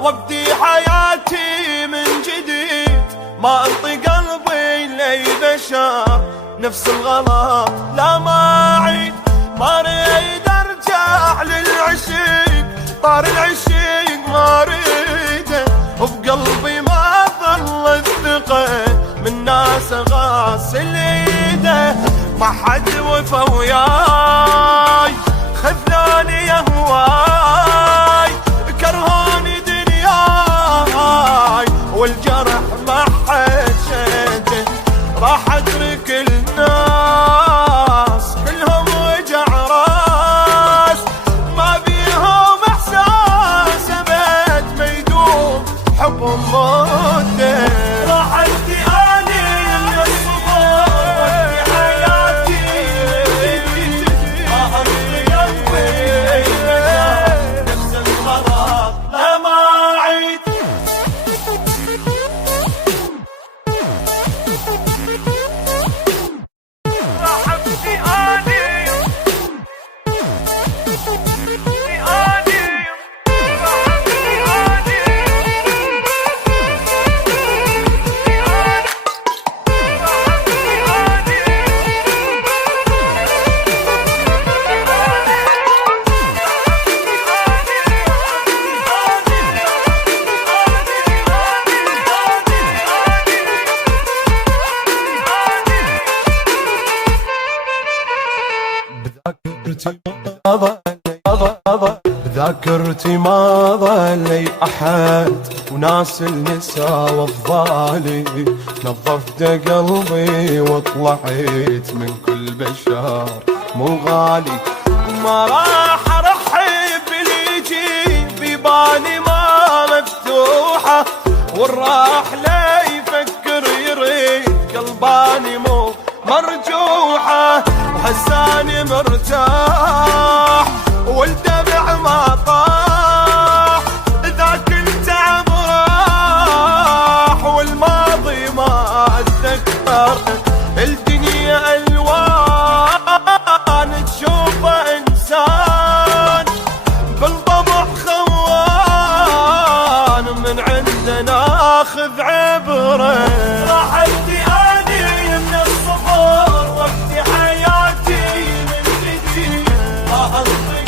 وابدي حياتي من جديد، ما انطي قلبي لي بشر نفس الغلط لا ما اعيد. ما اريد ارجع للعشيق، طار العشيق ما اريده، وبقلبي ما ظل الثقة من ناس غاسل ايده. ما حد وفا وياي، خذلاني يا هواي، كرهاني دنياي، والجرح ما حشيته. راح اترك الناس كلهم وجع راس، ما بيهم احساس ابد ما يدوم حبهم مده. راح ادي اني من الصبر وادي حياتي، ما انطي قلبي نفس الغلط لا ما اعيد. ذاكرتي ما ظلي احد، وناس النساء والظالي، نظفت قلبي وطلعت من كل بشر مو غالي. ما راح ارحب باللي يجي ببالي ما مفتوحه، والراح لا يفكر يريد قلباني مو مرجوحه. وحساني مرتاح والدمع ما طاح، ذاك التعب راح والماضي ما اتذكر. الدنيا الوان تشوفه انسان، بالطبع خوان من عندنا اخذ عبره. راح ادي اني من الصبر وابدي حياتي من جديد، ما انطي